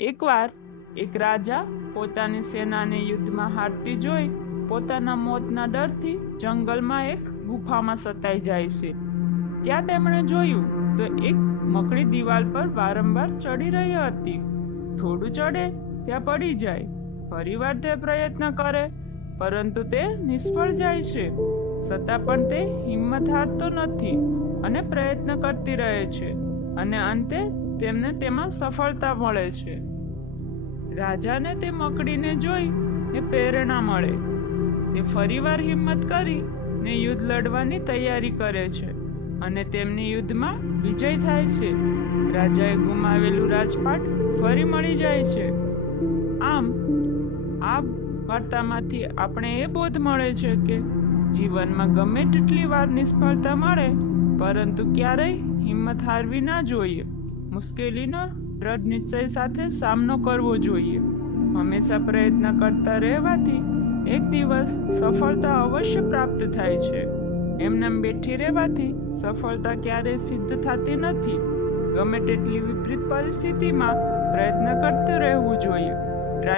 એકવાર એક રાજા પોતાની સેનાને યુદ્ધમાં હારતી જોઈ પોતાના મોતના ડરથી જંગલમાં એક ગુફામાં સતાઈ જાય છે. ત્યાં તેમણે જોયું તો એક મકડી દિવાલ પર વારંવાર ચડી રહી હતી. થોડું ચડે ત્યાં પડી જાય. ફરીવાર તે પ્રયત્ન કરે પરંતુ તે નિષ્ફળ જાય છે. છતાં પણ તે હિંમત હારતો નથી અને પ્રયત્ન કરતી રહે છે અને અંતે તેમને તેમાં સફળતા મળે છે. રાજાને તે મકડીને જોઈ પ્રેરણા મળે. તે ફરીવાર હિંમત કરી ને યુદ્ધ લડવાની તૈયારી કરે છે અને તેમની યુદ્ધમાં વિજય થાય છે. રાજાએ ગુમાવેલું રાજપાટ ફરી મળી જાય છે. આમ આ વાર્તામાંથી આપણે એ બોધ મળે છે કે જીવનમાં ગમે તેટલી વાર નિષ્ફળતા મળે પરંતુ ક્યારેય હિંમત હારવી ના જોઈએ. મુશ્કેલીનો દ્રઢ નિશ્ચય સાથે સામનો કરવો જોઈએ. હંમેશા પ્રયત્ન કરતા રહેવાથી એક દિવસ સફળતા અવશ્ય પ્રાપ્ત થાય છે. એમને બેઠી રહેવાથી સફળતા ક્યારેય સિદ્ધ થતી નથી. ગમે તેટલી વિપરીત પરિસ્થિતિમાં પ્રયત્ન કરતું રહેવું જોઈએ.